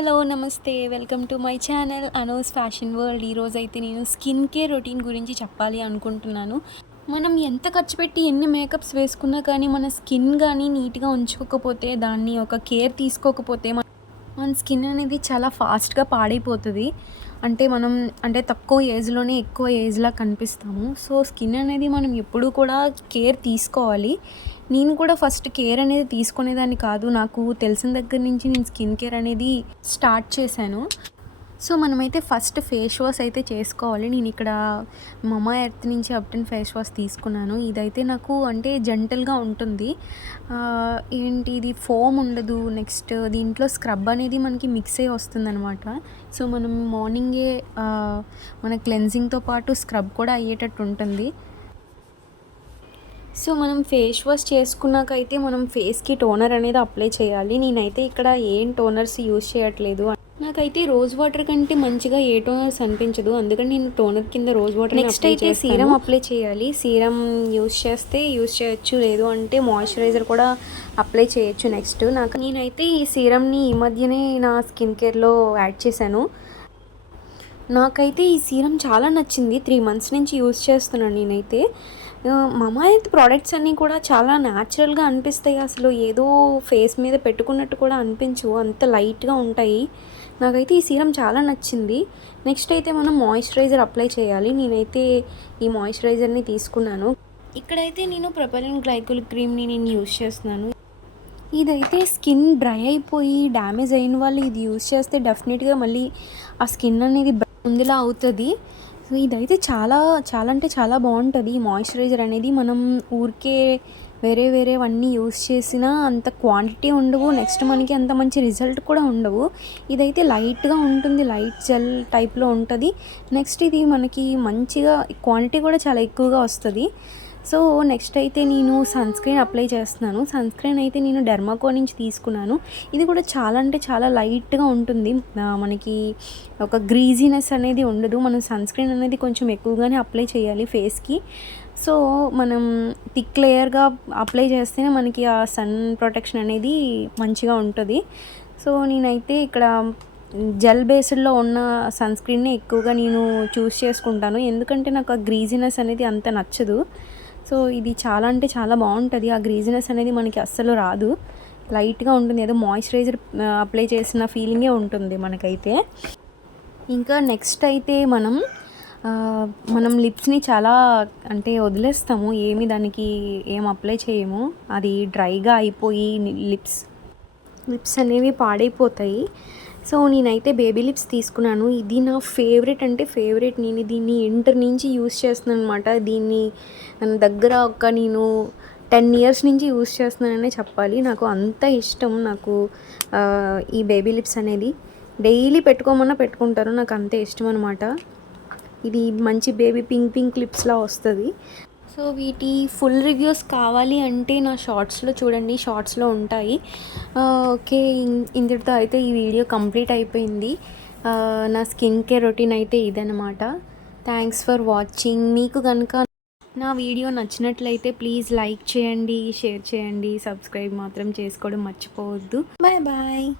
Hello నమస్తే welcome to my channel Anu's fashion world. ఈరోజైతే నేను స్కిన్ కేర్ రొటీన్ గురించి చెప్పాలి అనుకుంటున్నాను. మనం ఎంత ఖర్చు పెట్టి ఎన్ని మేకప్స్ వేసుకున్నా కానీ మన స్కిన్ కానీ నీట్గా ఉంచుకోకపోతే, దాన్ని ఒక కేర్ తీసుకోకపోతే మన స్కిన్ అనేది చాలా ఫాస్ట్గా పాడైపోతుంది. అంటే తక్కువ ఏజ్లోనే ఎక్కువ ఏజ్లా కనిపిస్తాము. సో స్కిన్ అనేది మనం ఎప్పుడూ కూడా కేర్ తీసుకోవాలి. నేను కూడా ఫస్ట్ కేర్ అనేది తీసుకునేదాన్ని కాదు. నాకు తెలిసిన దగ్గర నుంచి నేను స్కిన్ కేర్ అనేది స్టార్ట్ చేశాను. సో మనమైతే ఫస్ట్ ఫేస్ వాష్ అయితే చేసుకోవాలి. నేను ఇక్కడ మమా ఎర్త్ నుంచి అప్టన్ ఫేస్ వాష్ తీసుకున్నాను. ఇదైతే నాకు అంటే జెంటల్గా ఉంటుంది. ఏంటి ఇది ఫోమ్ ఉండదు. నెక్స్ట్ దీంట్లో స్క్రబ్ అనేది మనకి మిక్స్ అయ్యి వస్తుందన్నమాట. సో మనం మార్నింగే మన క్లెన్జింగ్తో పాటు స్క్రబ్ కూడా అయ్యేటట్టు ఉంటుంది. సో మనం ఫేస్ వాష్ చేసుకున్నాక అయితే మనం ఫేస్కి టోనర్ అనేది అప్లై చేయాలి. నేనైతే ఇక్కడ ఏం టోనర్స్ యూజ్ చేయట్లేదు. నాకైతే రోజ్ వాటర్ కంటే మంచిగా ఏ టోనర్స్ అనిపించదు. అందుకని నేను టోనర్ కింద రోజ్ వాటర్ నెక్స్ట్ అయితే సీరం అప్లై చేయాలి. సీరం యూజ్ చేస్తే యూజ్ చేయొచ్చు, లేదు అంటే మాయిశ్చరైజర్ కూడా అప్లై చేయొచ్చు. నెక్స్ట్ నేనైతే ఈ సీరంని ఈ మధ్యనే నా స్కిన్ కేర్లో యాడ్ చేశాను. నాకైతే ఈ సీరం చాలా నచ్చింది. 3 months నుంచి యూజ్ చేస్తున్నాను నేనైతే. మమా ఎర్త్ ప్రోడక్ట్స్ అన్నీ కూడా చాలా న్యాచురల్గా అనిపిస్తాయి. అసలు ఏదో ఫేస్ మీద పెట్టుకున్నట్టు కూడా అనిపించవు, అంత లైట్గా ఉంటాయి. నాకైతే ఈ సీరం చాలా నచ్చింది. నెక్స్ట్ అయితే మనం మాయిశ్చరైజర్ అప్లై చేయాలి. నేనైతే ఈ మాయిశ్చరైజర్ని తీసుకున్నాను. ఇక్కడైతే నేను ప్రొపెలిన్ గ్లైకోల్ క్రీమ్ని నేను యూజ్ చేస్తున్నాను. ఇదైతే స్కిన్ డ్రై అయిపోయి డ్యామేజ్ అయిన వాళ్ళు ఇది యూజ్ చేస్తే డెఫినెట్గా మళ్ళీ ఆ స్కిన్ అనేది ముందులా అవుతుంది. సో ఇదైతే చాలా అంటే చాలా బాగుంటుంది. ఈ మాయిశ్చరైజర్ అనేది మనం ఊరికే వేరేవన్నీ యూస్ చేసినా అంత క్వాంటిటీ ఉండవు. నెక్స్ట్ మనకి అంత మంచి రిజల్ట్ కూడా ఉండవు. ఇదైతే లైట్గా ఉంటుంది, లైట్ జెల్ టైప్లో ఉంటుంది. నెక్స్ట్ ఇది మనకి మంచిగా క్వాంటిటీ కూడా చాలా ఎక్కువగా వస్తుంది. సో నెక్స్ట్ అయితే నేను సన్ స్క్రీన్ అప్లై చేస్తున్నాను. సన్ స్క్రీన్ అయితే నేను డెర్మాకో నుంచి తీసుకున్నాను. ఇది కూడా చాలా అంటే చాలా లైట్గా ఉంటుంది. మనకి ఒక గ్రీజీనెస్ అనేది ఉండదు. మనం సన్ స్క్రీన్ అనేది కొంచెం ఎక్కువగానే అప్లై చేయాలి ఫేస్కి. సో మనం థిక్ లేయర్గా అప్లై చేస్తేనే మనకి ఆ సన్ ప్రొటెక్షన్ అనేది మంచిగా ఉంటుంది. సో నేనైతే ఇక్కడ జెల్ బేస్డ్లో ఉన్న సన్ స్క్రీన్ని ఎక్కువగా నేను చూస్ చేసుకుంటాను. ఎందుకంటే నాకు ఆ గ్రీజీనెస్ అనేది అంత నచ్చదు. సో ఇది చాలా అంటే చాలా బాగుంటుంది. ఆ గ్రీజీనెస్ అనేది మనకి అస్సలు రాదు, లైట్గా ఉంటుంది. ఏదో మాయిశ్చరైజర్ అప్లై చేసిన ఫీలింగే ఉంటుంది మనకైతే. ఇంకా నెక్స్ట్ అయితే మనం లిప్స్ని చాలా అంటే వదిలేస్తాము, దానికి ఏం అప్లై చేయము. అది డ్రైగా అయిపోయి లిప్స్ అనేవి పాడైపోతాయి. సో నేనైతే బేబీ లిప్స్ తీసుకున్నాను. ఇది నా ఫేవరెట్ అంటే ఫేవరెట్. నేను దీన్ని ఇంటర్ నుంచి యూస్ చేస్తున్నాను అనమాట. దీన్ని దగ్గర నేను 10 years నుంచి యూస్ చేస్తున్నాననే చెప్పాలి. నాకు అంత ఇష్టం ఈ బేబీ లిప్స్ అనేది. డైలీ పెట్టుకోమన్నా పెట్టుకుంటారు, నాకు అంతే ఇష్టం అనమాట. ఇది మంచి బేబీ పింక్ లిప్స్లా వస్తుంది. సో వీటి ఫుల్ రివ్యూస్ కావాలి అంటే నా షార్ట్స్లో చూడండి, షార్ట్స్లో ఉంటాయి. ఓకే, ఇంతటితో అయితే ఈ వీడియో కంప్లీట్ అయిపోయింది. నా స్కిన్ కేర్ రొటీన్ అయితే ఇదనమాట. Thanks for watching. మీకు కనుక నా వీడియో నచ్చినట్లయితే ప్లీజ్ లైక్ చేయండి, షేర్ చేయండి, సబ్స్క్రైబ్ మాత్రం చేసుకోవడం మర్చిపోవద్దు. బాయ్.